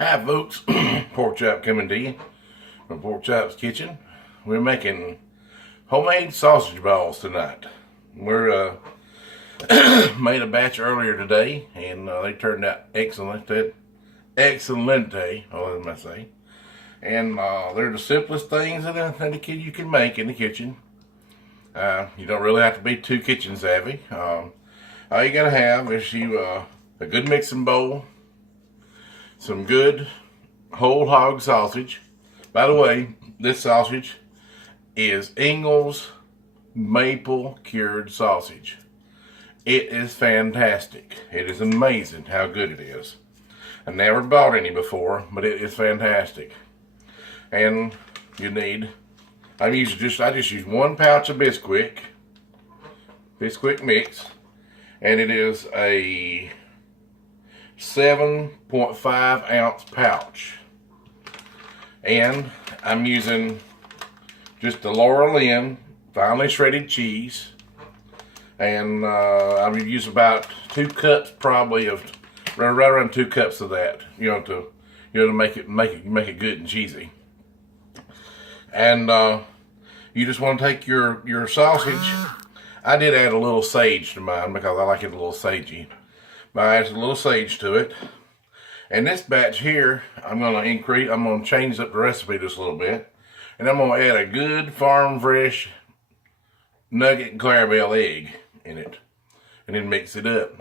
Hi folks, Pork Chop coming to you from Pork Chop's kitchen. We're making homemade sausage balls tonight. We're made a batch earlier today and they turned out excellent. Excelente, what am I say? And they're the simplest things that you can make in the kitchen. You don't really have to be too kitchen savvy. All you gotta have is a good mixing bowl, some good whole hog sausage. By the way, this sausage is Ingles maple cured sausage. It is fantastic. It is amazing how good it is. I never bought any before, but it is fantastic. And you need, I just use 1 pouch of Bisquick mix, and it is a 7.5 ounce pouch. And I'm using just the Laura Lynn finely shredded cheese, and I would use about 2 cups, probably of right around 2 cups of that, to make it good and cheesy. And you just want to take your sausage. I did add a little sage to mine because I like it a little sagey. But I added a little sage to it. And this batch here, I'm going to change up the recipe just a little bit. And I'm going to add a good farm fresh nugget Clarabelle egg in it. And then mix it up.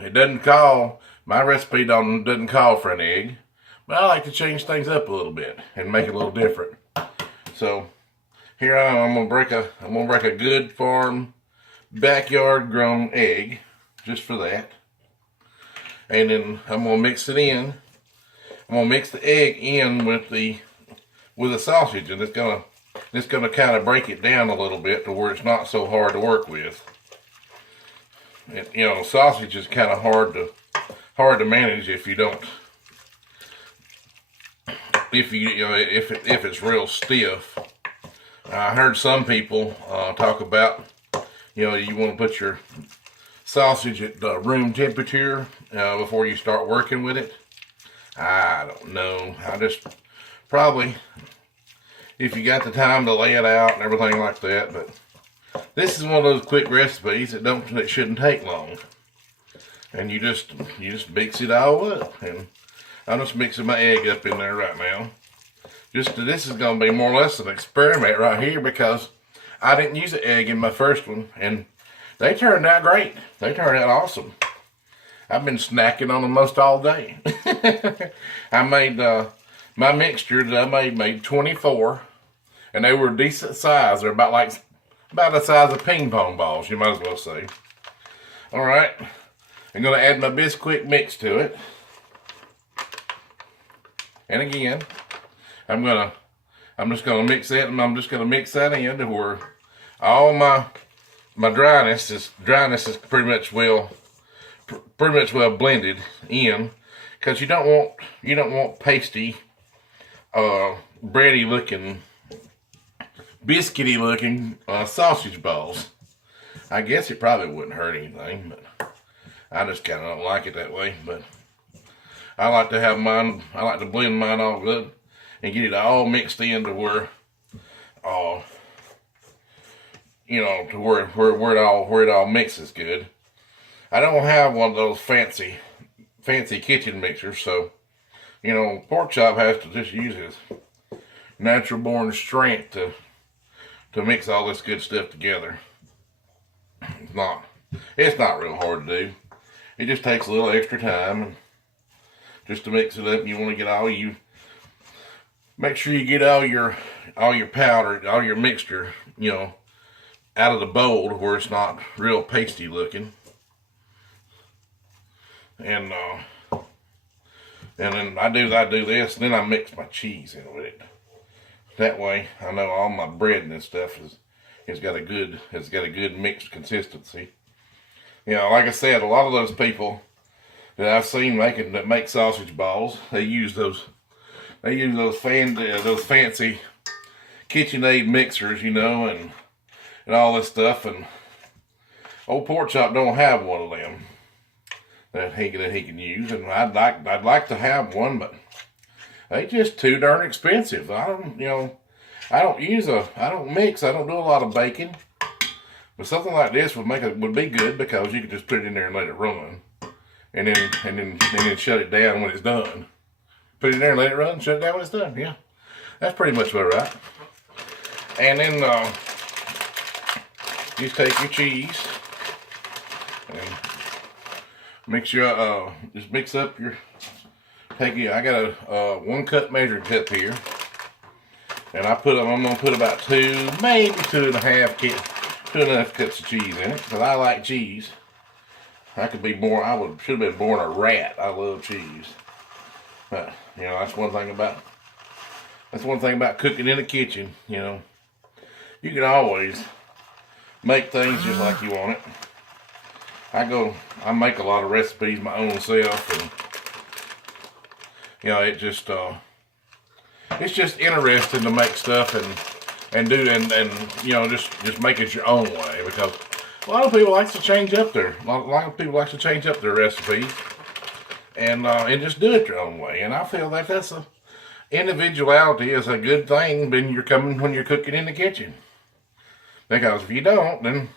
My recipe doesn't call for an egg. But I like to change things up a little bit and make it a little different. So here I'm going to break a good farm backyard grown egg just for that. And then I'm going to mix it in. I'm going to mix the egg in with the sausage, and it's going to kind of break it down a little bit to where it's not so hard to work with. Sausage is kind of hard to manage if it's real stiff. I heard some people talk about, you want to put your sausage at room temperature before you start working with it. I don't know. I just probably, if you got the time to lay it out and everything like that. But this is one of those quick recipes that shouldn't take long. And you just mix it all up. And I'm just mixing my egg up in there right now. This is going to be more or less an experiment right here, because I didn't use an egg in my first one, and they turned out great. They turned out awesome. I've been snacking on them most all day. I made my mixture that I made 24, and they were decent size. They're about the size of ping pong balls, you might as well say. All right, I'm going to add my Bisquick mix to it, and again, I'm just gonna mix that, and I'm just gonna mix that in to where all my dryness is pretty much well blended in, because you don't want pasty, bready looking, biscuity looking sausage balls. I guess it probably wouldn't hurt anything, but I just kind of don't like it that way. But I like to have mine. I like to blend mine all good and get it all mixed in to where, to where it all mixes good. I don't have one of those fancy kitchen mixers, so Pork Chop has to just use his natural born strength to mix all this good stuff together. It's not real hard to do. It just takes a little extra time, and just to mix it up. You want to make sure you get all your powder, all your mixture, out of the bowl to where it's not real pasty looking. And then I do this, and then I mix my cheese in with it. That way, I know all my bread and stuff has got a good mixed consistency. Like I said, a lot of those people that I've seen that make sausage balls, they use those fancy KitchenAid mixers, and all this stuff. And old Pork Chop don't have one of them that he can use, and I'd like to have one, but They just too darn expensive. I don't, I don't mix. I don't do a lot of baking. But something like this would be good because you could just put it in there and let it run, and then shut it down when it's done. Put it in there and let it run. Shut it down when it's done. Yeah, that's pretty much about right. And then just take your cheese and just mix up your. I got a 1 cup measuring cup here, and I'm gonna put about 2, maybe 2.5 cups of cheese in it because I like cheese. I should have been born a rat. I love cheese. But that's one thing about cooking in the kitchen. You can always make things just like you want it. I make a lot of recipes my own self, and it's just interesting to make stuff and just make it your own way, because a lot of people like to change up their recipes and just do it your own way. And I feel like individuality is a good thing when you're cooking in the kitchen, because if you don't, then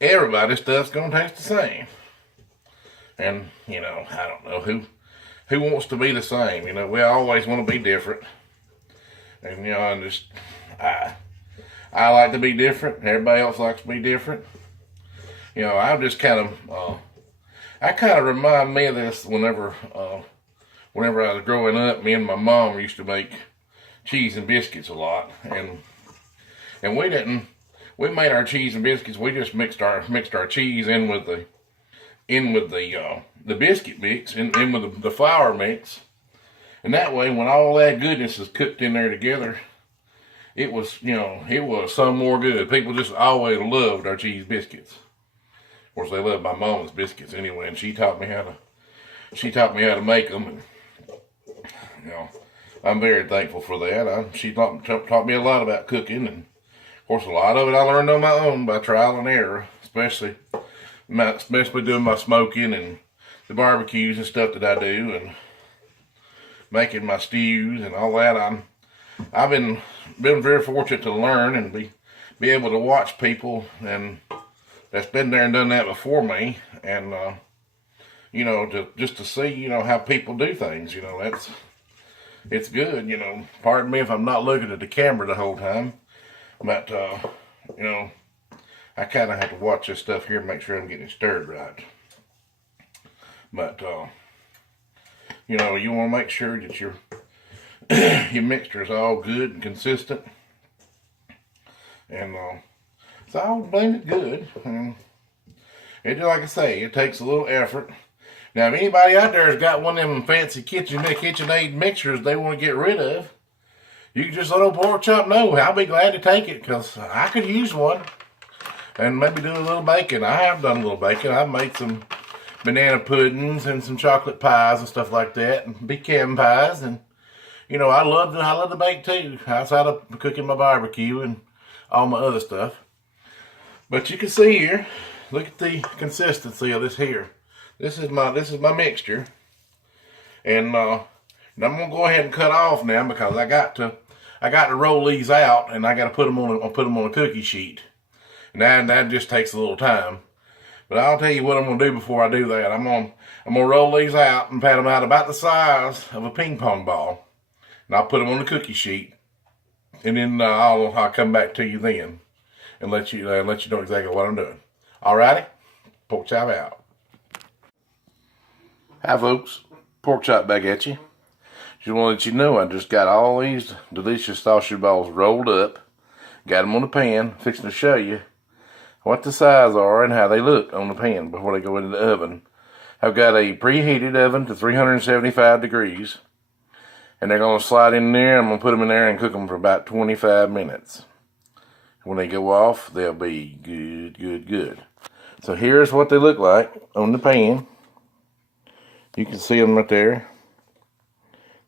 everybody's stuff's gonna taste the same. And I don't know who wants to be the same. We always want to be different. And I like to be different. Everybody else likes to be different. I just kind of remind me of this whenever I was growing up. Me and my mom used to make cheese and biscuits a lot, and we made our cheese and biscuits. We just mixed our cheese in with the biscuit mix, in with the flour mix, and that way, when all that goodness is cooked in there together, it was some more good. People just always loved our cheese biscuits. Of course, they loved my mama's biscuits anyway, and she taught me how to make them, and I'm very thankful for that. She taught me a lot about cooking, and of course, a lot of it I learned on my own by trial and error, especially doing my smoking and the barbecues and stuff that I do, and making my stews and all that. I've been very fortunate to learn and be able to watch people and that's been there and done that before me, and to see how people do things. It's good. Pardon me if I'm not looking at the camera the whole time, but I kind of have to watch this stuff here and make sure I'm getting it stirred right. But you want to make sure that your mixture is all good and consistent, and it's all blended good. And like I say, it takes a little effort. Now, if anybody out there has got one of them fancy KitchenAid mixtures they want to get rid of, you can just let old Pork Chop know. I'll be glad to take it, because I could use one. And maybe do a little baking. I have done a little baking. I've made some banana puddings and some chocolate pies and stuff like that, and pecan pies. And I love to bake too, outside of cooking my barbecue and all my other stuff. But you can see here, look at the consistency of this here. This is my mixture, and I'm gonna go ahead and cut off now, because I got to roll these out, and I got to put them on a cookie sheet. And that just takes a little time. But I'll tell you what I'm going to do before I do that. I'm going to roll these out and pat them out about the size of a ping pong ball. And I'll put them on the cookie sheet. And then I'll come back to you then and let you know exactly what I'm doing. Alrighty? Pork chop out. Hi folks. Pork chop back at you. Just want to let you know I just got all these delicious sausage balls rolled up. Got them on the pan. Fixing to show you what the size are and how they look on the pan before they go into the oven. I've got a preheated oven to 375 degrees, and they're going to slide in there. I'm going to put them in there and cook them for about 25 minutes. When they go off, they'll be good. So here's what they look like on the pan. You can see them right there.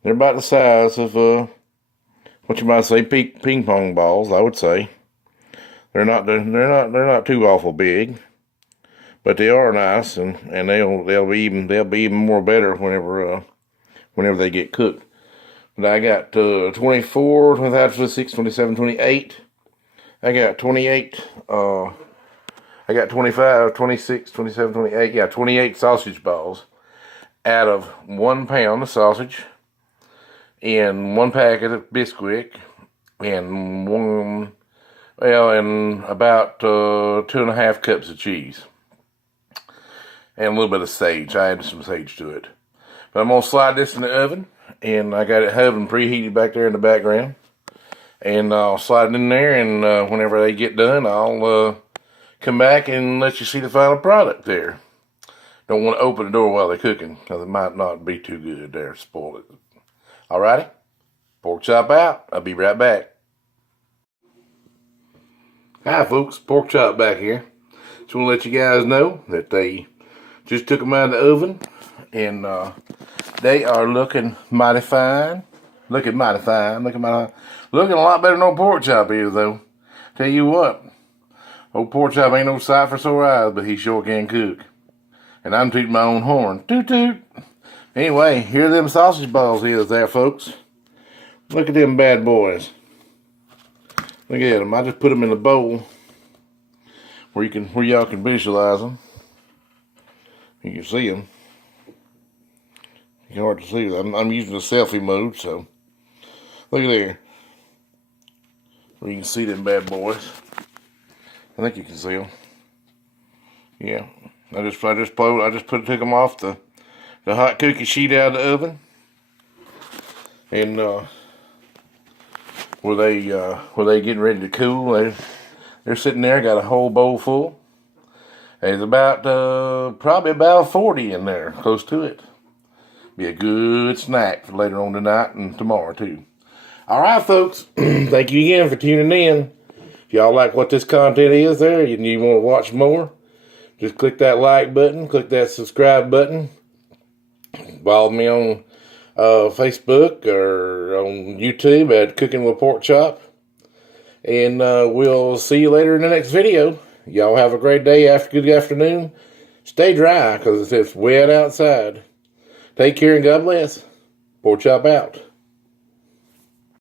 They're about the size of what you might say ping pong balls, I would say. They're not too awful big, but they are nice, and they'll be even more better whenever they get cooked. And I got 24, 25, 26, 27, 28. I got 28. I got 25, 26, 27, 28. Yeah, 28 sausage balls out of 1 pound of sausage, and 1 packet of Bisquick, and and about 2.5 cups of cheese, and a little bit of sage. I added some sage to it. But I'm gonna slide this in the oven, and I got it oven preheated back there in the background, and I'll slide it in there, and whenever they get done, I'll come back and let you see the final product there. Don't want to open the door while they're cooking, because it might not be too good there. Spoil it. Alrighty? Pork chop out. I'll be right back. Hi folks, Pork Chop back here. Just want to let you guys know that they just took them out of the oven, and they are looking mighty fine. Looking a lot better than old Pork Chop is, though. Tell you what, old Pork Chop ain't no sight for sore eyes, but he sure can cook. And I'm tooting my own horn. Toot toot. Anyway, here them sausage balls is there, folks. Look at them bad boys. Look at them. I just put them in a bowl where y'all can visualize them. You can see them. It's hard to see them. I'm using the selfie mode, so look at there. Where you can see them bad boys. I think you can see them. Yeah. I just took them off the hot cookie sheet out of the oven, and were they getting ready to cool? They're sitting there, got a whole bowl full. There's about probably about 40 in there, close to it. Be a good snack for later on tonight and tomorrow too. All right, folks. Thank you again for tuning in. If y'all like what this content is there, and you want to watch more, just click that like button, click that subscribe button. Follow me on Facebook or on YouTube at Cooking with Pork Chop. And we'll see you later in the next video. Y'all have a great day, good afternoon. Stay dry, because it's wet outside. Take care and God bless. Pork Chop out.